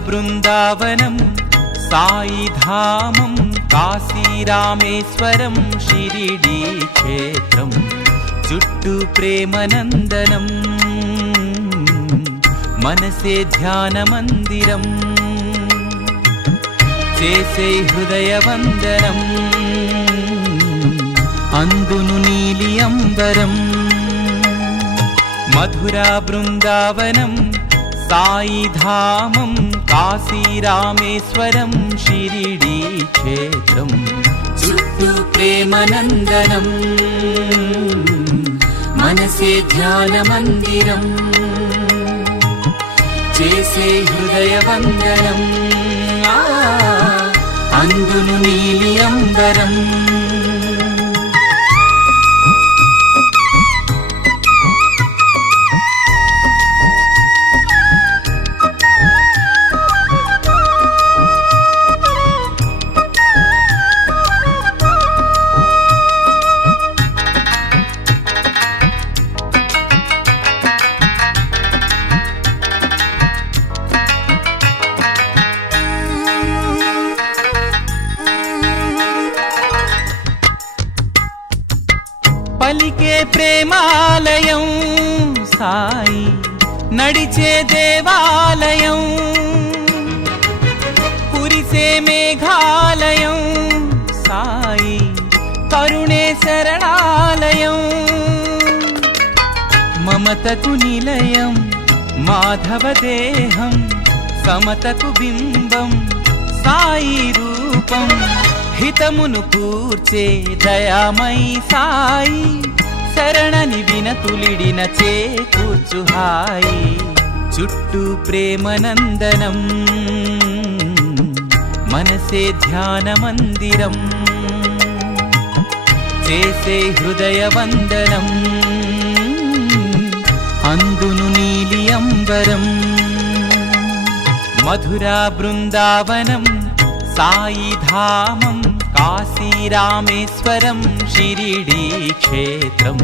బృందావనం సాయిధామం కాశీరామేశ్వరం షిరిడీ క్షేత్రం చుట్టూ ప్రేమనందనం మనసే ధ్యాన మందిరం చేసే హృదయ వందనం అందును నీలి అంబరం మధురా బృందావనం సాయిధామం కాశీరామేశ్వరం షిరిడీ క్షేత్రం చుట్టూ ప్రేమనందనం మనసే ధ్యాన మందిరం చేసే హృదయ వందనం అందును నీలి అంబరం పలికే ప్రేమాలయం సాయి నడిచే దేవాలయం కురిసే మేఘాలయం సాయి కరుణే శరణాలయం మమతకు నిలయం మాధవ దేహం సమతకు బింబం సాయి రూపం హితమును కూర్చే దయామై సాయి శరణని వినతులిడిన చేకూర్చు హాయి చుట్టూ ప్రేమనందనం మనసే ధ్యాన మందిరం చేసే హృదయ వందనం అందును నీలి అంబరం మధురా బృందావనం సాయిధామం కాశీరామేశ్వరం షిరిడీ క్షేత్రం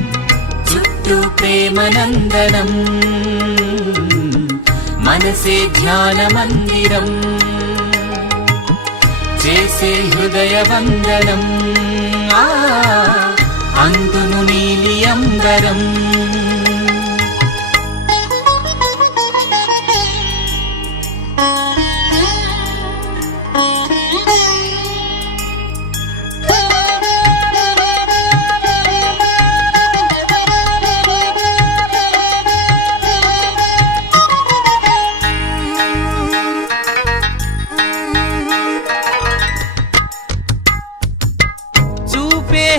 చుట్టూ ప్రేమనందనం మనసే ధ్యాన మందిరం చేసే హృదయ వందనం అందును నీలి అంబరం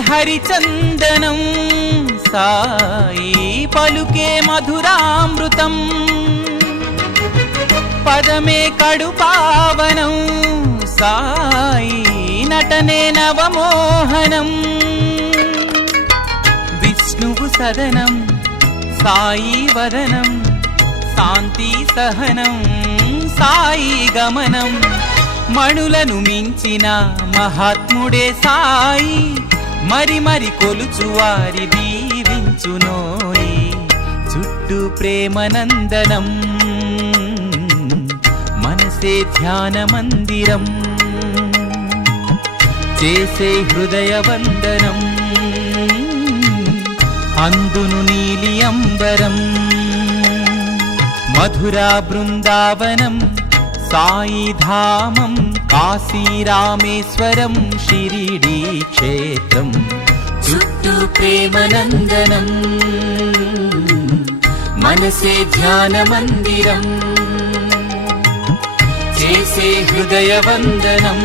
హరిచందనం సాయి పలుకే మధురామృతం పదమే కడు పావనం సాయి నటనే నవమోహనం విష్ణువు సదనం సాయి వదనం శాంతి సహనం సాయి గమనం మణులను మించిన మహాత్ముడే సాయి మరి మరి కొలుచు వారి దీవించునోయి చుట్టూ ప్రేమనందనం మనసే ధ్యాన మందిరం చేసే హృదయ వందనం అందును నీలి అంబరం మధురా బృందావనం సాయిధామం కాశీరామేశ్వరం షిరిడీ క్షేత్రం చుట్టూ ప్రేమనందనం మనసే ధ్యాన మందిరం చేసే హృదయ వందనం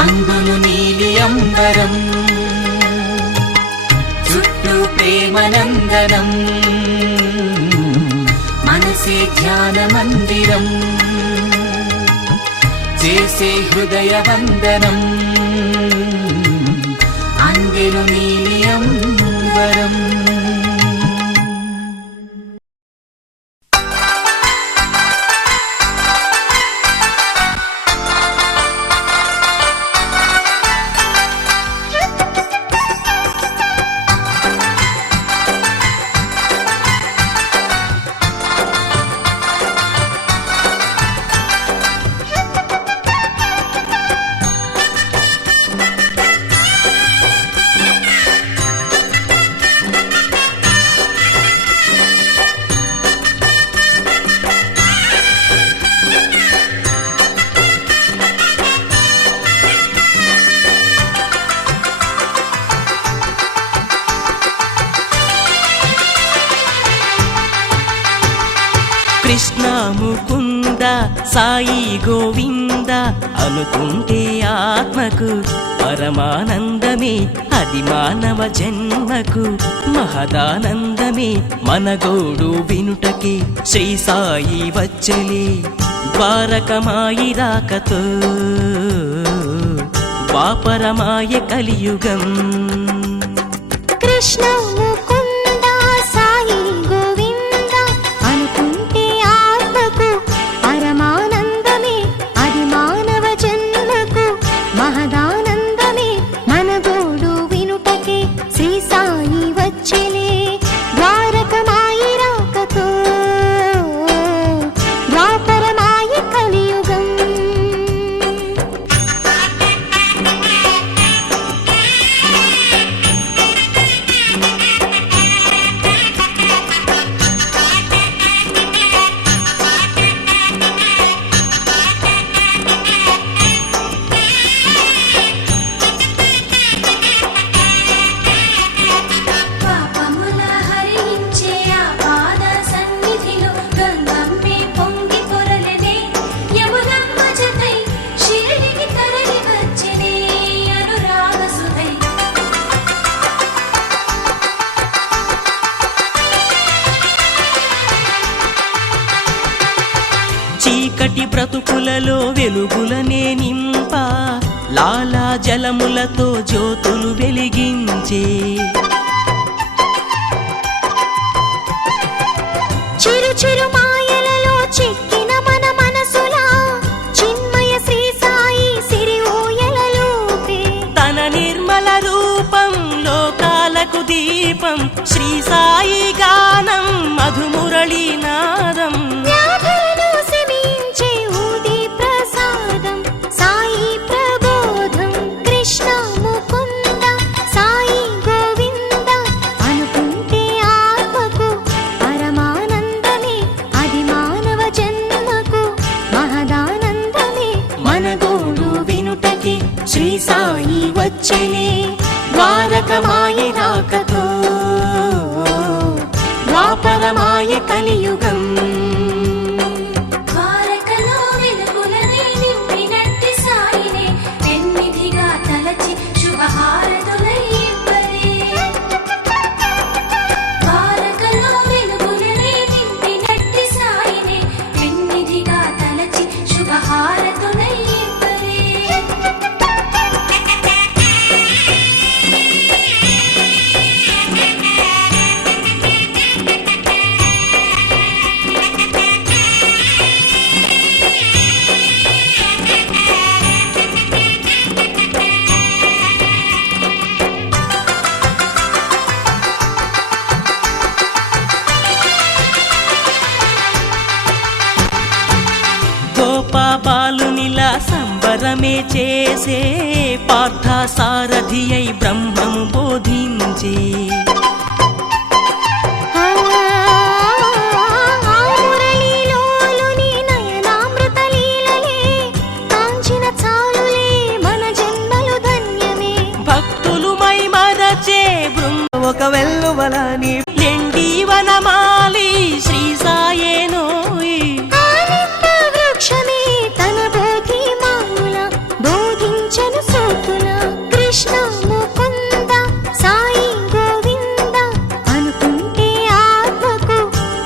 అందును నీలి అంబరం చుట్టూ ప్రేమనందనం మనసే ధ్యాన మందిరం చేసే హృదయ వందనం అందును నీలి అంబరం కృష్ణ ముకుంద సాయి గోవింద అనుకుంటే ఆత్మకు పరమానందమే, అది మానవ జన్మకు మహదానందమే. మనగోడు వినుటకే శ్రీ సాయి వచ్చలే, ద్వారకమాయి రాకతో ద్వాపరమాయ కలియుగం. కృష్ణ ముకుంద సాయి గోవింద అనుకుంటే ఆత్మకు పరమానందమే, అది మానవ జన్మకు మహదానందమే. మనగోడు వినుటకే శ్రీ సాయి వచ్చలే, ద్వారకమాయి రాకతో ద్వాపరమాయ కలియుగం. పాపముల హరించే ఆ పాద సన్నిధిలో గంగమ్మే పొంగి పొరలనే, యమునమ్మ జతై షిరిడికి తరలి వచ్చెనే అనురాగ సుధై. చీకటి బ్రతుకులలో వెలుగులనే నింప, లాలా జలములతో జ్యోతులు వెలిగించే. చిరు చిరు మాయలలో చిక్కిన మన మనసులా చిన్మయ శ్రీ సాయి సిరి ఊయలలోపే. తన నిర్మల రూపం లోకాలకు దీపం, శ్రీ సాయి గానం మధుమురళీనాదం. వ్యాధులను శమించే ఊది ప్రసాదం సాయి ప్రబోధం. కృష్ణ ముకుంద సాయి గోవింద అనుకుంటే ఆత్మకు పరమానందమే, అది మానవ జన్మకు మహదానందమే. మనగోడు వినుటకి శ్రీ సాయి వచ్చలే, ద్వారకమాయి రాకతో ద్వాపరమాయ కలియుగం. ద్వారకలో వెలుగులనే నింపినట్టి సాయినే పెన్నిధిగా తలచి శుభహారతులై ఇవ్వరే. ద్వారకలో వెలుగులనే నింపినట్టి సాయినే పెన్నిధిగా తలచి శుభహారతులై ఇవ్వరే. గోపాలునిలా సంబరమే చేసే, పార్థ సారథి అయి బ్రహ్మము బోధించే. ఆ మురళీలోలుని నయనామృత లీలలే కాంచిన చాలులే మన జన్మలు ధన్యమే. భక్తులు మై మరచే బృంద ఒక వెల్లువలని లెండి వనమాలి శ్రీ సాయేనోయి. ఆనంద వృక్షమే తన బోధి మానుల బోధించను సూతుల. కృష్ణ ముకుంద సాయి గోవింద అనుకుంటే ఆత్మకు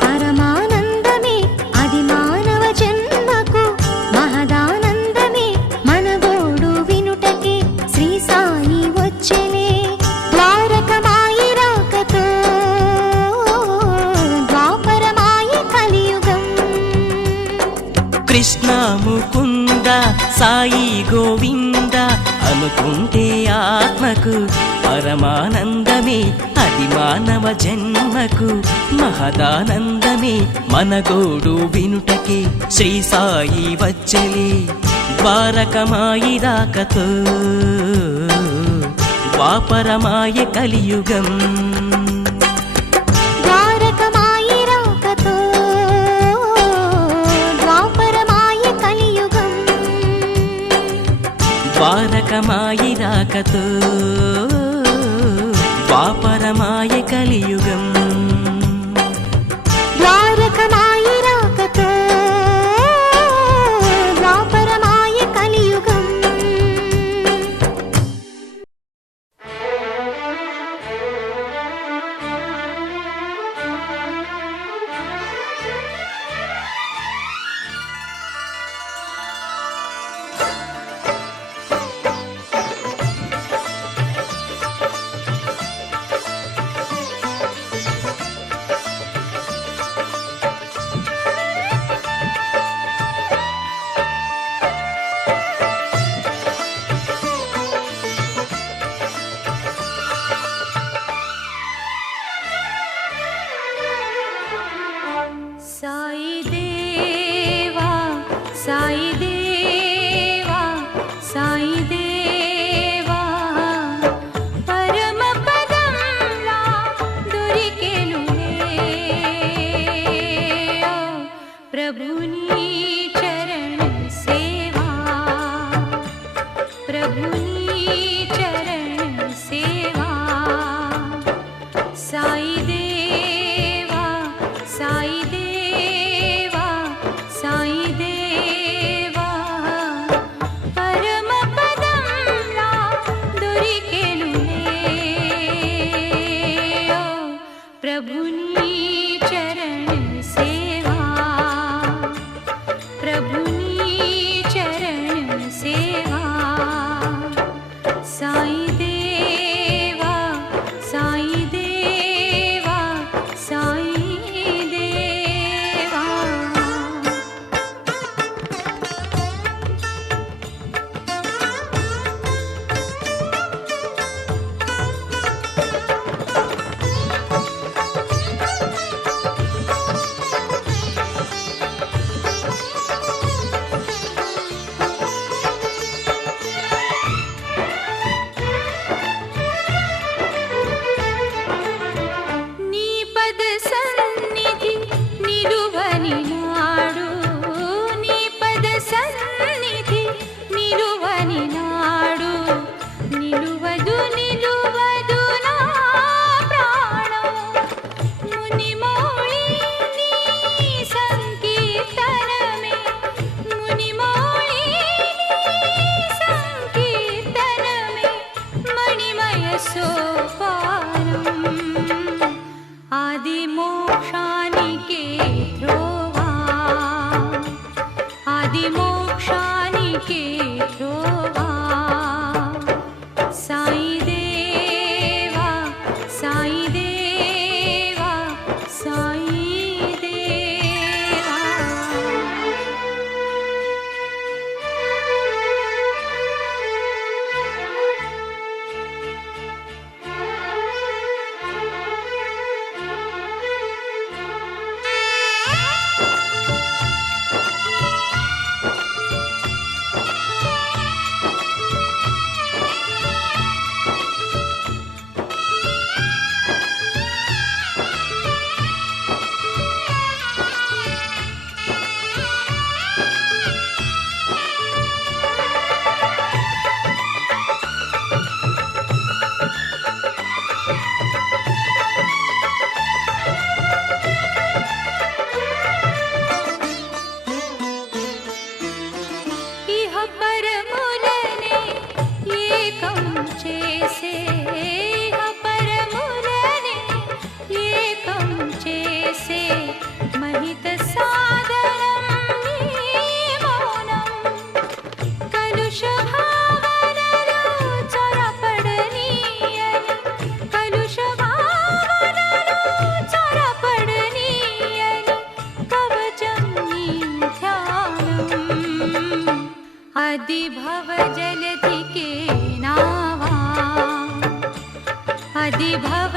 పరమానందమే, అది మానవ జన్మకు మహదానందమే. మనగోడు వినుటకే శ్రీ సాయి వచ్చలే, ద్వారకమాయి రాకతో ద్వాపరమాయ కలియుగం. కృష్ణ ముకుంద సాయి గోవింద అనుకుంటే ఆత్మకు పరమానందమే, అది మానవ జన్మకు మహదానందమే. మనగోడు వినుటకే శ్రీ సాయి వచ్చలే, ద్వారకమాయి రాకతో ద్వాపరమాయ కలియుగం. ద్వారకమాయి రాకతో ద్వాపరమాయ కలియుగం. ద్వారకమాయి రాకతో ద్వాపరమాయ కలియుగం. ద్వారకమాయి రాకతో సాయి దేవా సాయి దేవా పరమ పదంలా దొరికెనులే ప్రభుని చరణ సేవా ప్రభుని చరణ సేవా సాయి దేవా సాయి దేవా సాయి దేవా పరమ పదంలా దొరికెనులే ప్రభుని చరణ సేవా ప్రభుని చరణ సేవా సాయి దేవా సాయి దేవా సాయి దేవా నీ పద సన్నిధి నిలువని నాడు నీ పద సన్నిధి నిలువని నాడు నిలువదు నిలువదు నా ప్రాణం మునిమౌళి నీ సంకీర్తనమే మునిమౌళి నీ సంకీర్తనమే మణిమయ సోపానం ఆది మోక్షానికే ధ్రువా ఆది మోక్షానికే ధ్రువా సాయి దేవా సాయి దేవా సాయి దేవా ఇహ పరములనే ఏకం చేసే ఇహ పరములనే ఏకం చేసే మహిత సాధనం నీ మౌనం కలుష భావనలు చొరపడనీయని కలుష భావనలు చొరపడనీయని కవచం నీ ధ్యానం అది భవ జలధికే నావా అది భవ